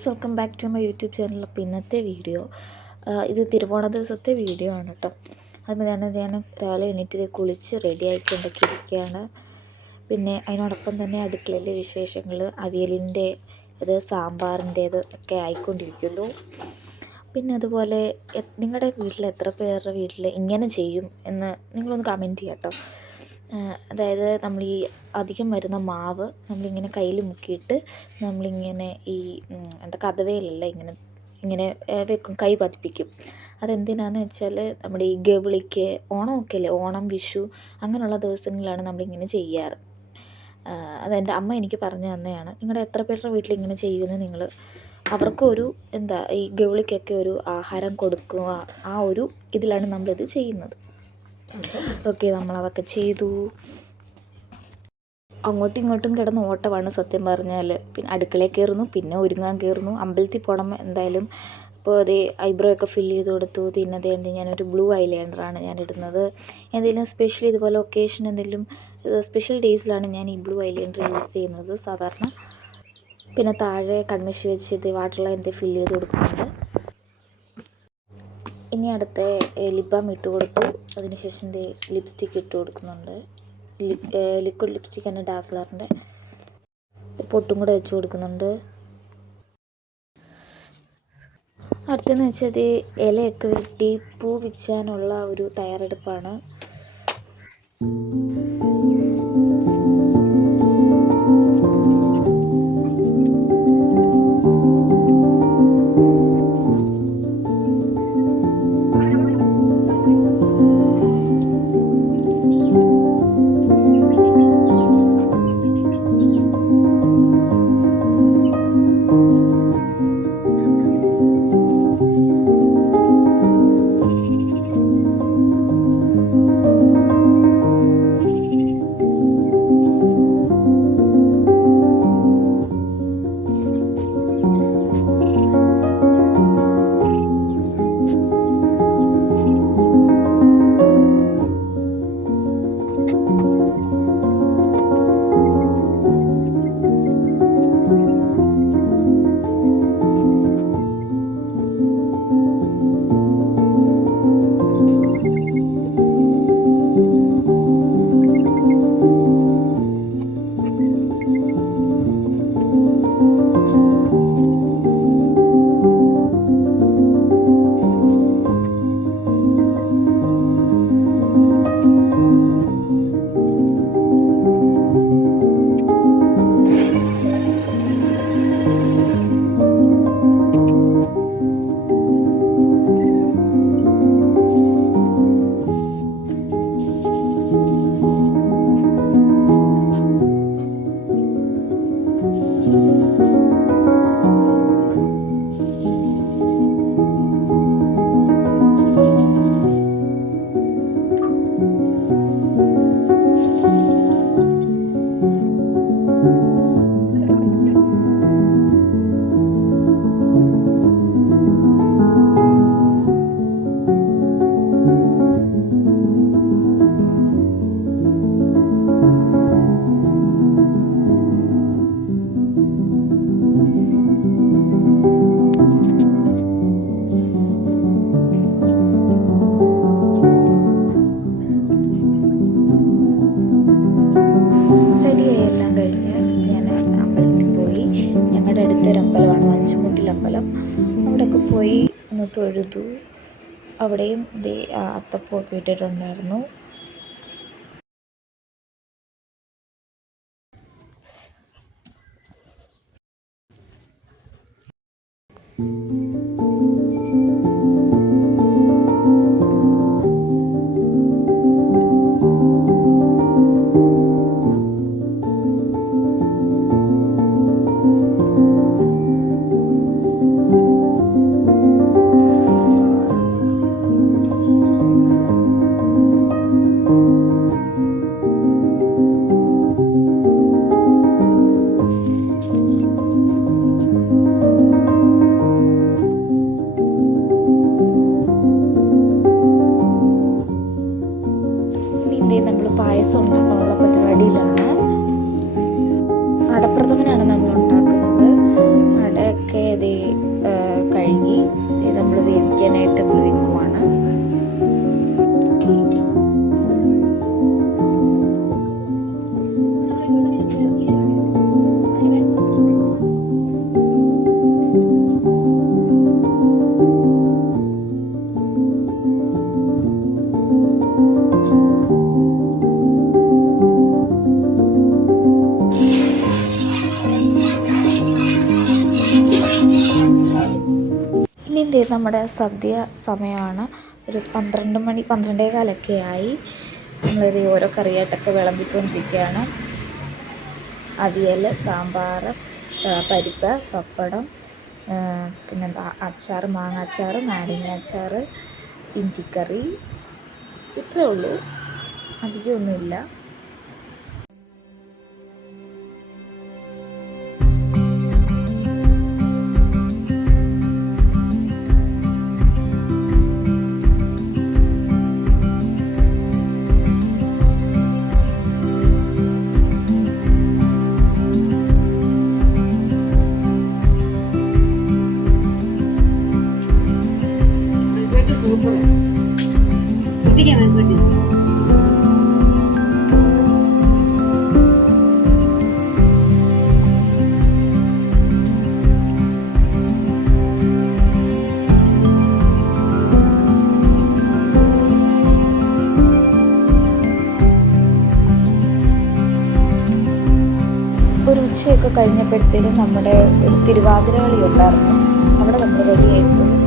Guys, welcome back to my YouTube channel. അപ്പോൾ ഇന്നത്തെ video ഇത് തിരുവോണ ദിവസത്തെ വീഡിയോ ആണ് കേട്ടോ. അതുപോലെ തന്നെ ഞാൻ രാവിലെ എണീറ്റ് കുളിച്ച് റെഡി ആയിക്കൊണ്ടൊക്കെ ഇരിക്കുകയാണ്. പിന്നെ അതിനോടൊപ്പം തന്നെ അടുക്കളയിലെ വിശേഷങ്ങൾ, അവിയലിൻ്റെ ഇത്, സാമ്പാറിൻ്റേത് ഒക്കെ ആയിക്കൊണ്ടിരിക്കുന്നു. പിന്നെ അതുപോലെ നിങ്ങളുടെ വീട്ടിൽ എത്ര പേരുടെ വീട്ടിൽ ഇങ്ങനെ ചെയ്യും എന്ന് നിങ്ങളൊന്ന് കമൻറ്റ് ചെയ്യാം കേട്ടോ. അതായത് നമ്മൾ ഈ അധികം വരുന്ന മാവ് നമ്മളിങ്ങനെ കയ്യിൽ മുക്കിയിട്ട് നമ്മളിങ്ങനെ ഈ എന്താ കതവയിലല്ല ഇങ്ങനെ ഇങ്ങനെ വെക്കും, കൈ പതിപ്പിക്കും. അതെന്തിനാണെന്ന് വെച്ചാൽ നമ്മുടെ ഈ ഗവിളിക്ക് ഓണമൊക്കെ അല്ലേ, ഓണം, വിഷു അങ്ങനെയുള്ള ദിവസങ്ങളിലാണ് നമ്മളിങ്ങനെ ചെയ്യാറ്. അതെൻ്റെ അമ്മ എനിക്ക് പറഞ്ഞു തന്നെയാണ്. നിങ്ങളുടെ എത്ര പേരുടെ വീട്ടിൽ ഇങ്ങനെ ചെയ്യുമെന്ന് നിങ്ങൾ അവർക്കൊരു എന്താ ഈ ഗവിളിക്കൊക്കെ ഒരു ആഹാരം കൊടുക്കുക, ആ ഒരു ഇതിലാണ് നമ്മളിത് ചെയ്യുന്നത്. ഓക്കെ, നമ്മളതൊക്കെ ചെയ്തു. അങ്ങോട്ടും ഇങ്ങോട്ടും കിടന്ന് ഓട്ടമാണ് സത്യം പറഞ്ഞാൽ. പിന്നെ അടുക്കളയിൽ കയറുന്നു, പിന്നെ ഒരുങ്ങാൻ കയറുന്നു, അമ്പലത്തിൽ പോകണം എന്തായാലും. അപ്പോൾ അതേ ഐബ്രോ ഒക്കെ ഫില്ല് ചെയ്ത് കൊടുത്തു. പിന്നെ അതേണ്ട് ഞാനൊരു ബ്ലൂ ഐലൈനറാണ് ഞാൻ ഇടുന്നത്. എന്തെങ്കിലും സ്പെഷ്യൽ ഇതുപോലെ ഒക്കേഷൻ എന്തെങ്കിലും സ്പെഷ്യൽ ഡേയ്സിലാണ് ഞാൻ ഈ ബ്ലൂ ഐലൈനർ യൂസ് ചെയ്യുന്നത് സാധാരണ. പിന്നെ താഴെ കൺമഷി വെച്ച് ഇത് വാട്ടർ ലൈൻ ഫില്ല് ചെയ്ത് കൊടുക്കുന്നുണ്ട്. ഇനി അടുത്ത ലിപ് ബാം ഇട്ട് കൊടുത്തു. അതിനുശേഷം ലിപ്സ്റ്റിക്ക് ഇട്ട് കൊടുക്കുന്നുണ്ട്. ലിക്വിഡ് ലിപ്സ്റ്റിക്കാണ് ഡാസ്ലറിൻ്റെ. പൊട്ടും കൂടെ വെച്ച് കൊടുക്കുന്നുണ്ട്. അടുത്തെന്ന് വെച്ചാൽ ഇലയൊക്കെ വെട്ടി പൂ പിച്ചാനുള്ള ഒരു തയ്യാറെടുപ്പാണ്. അമ്പലം അവിടെയൊക്കെ പോയി ഒന്ന് തൊഴുതു. അവിടെയും അത്തപ്പൂവൊക്കെ ഇട്ടിട്ടുണ്ടായിരുന്നു. ഇത് കഴുകി നമ്മൾ വേവിക്കാനായിട്ട് നമ്മൾ വെക്കുവാണ്. ഇനി നമ്മുടെ സദ്യ സമയമാണ്. ഒരു 12 മണി 12:15 ആയി. നമ്മളിത് ഓരോ കറിയായിട്ടൊക്കെ വിളമ്പിക്കൊണ്ടിരിക്കുകയാണ്. അവിയൽ, സാമ്പാർ, പരിപ്പ്, പപ്പടം, പിന്നെന്താ അച്ചാർ, മാങ്ങാച്ചാർ, നാരങ്ങ അച്ചാർ, ഇഞ്ചിക്കറി, ഇത്രയേ ഉള്ളൂ, അധികമൊന്നുമില്ല. ഒരു ഉച്ചയൊക്കെ കഴിഞ്ഞപ്പോഴത്തേനും നമ്മുടെ ഒരു തിരുവാതിര കളി ഉണ്ടായിരുന്നു. അവിടെ നമ്മൾ റെഡിയായിപ്പോയി.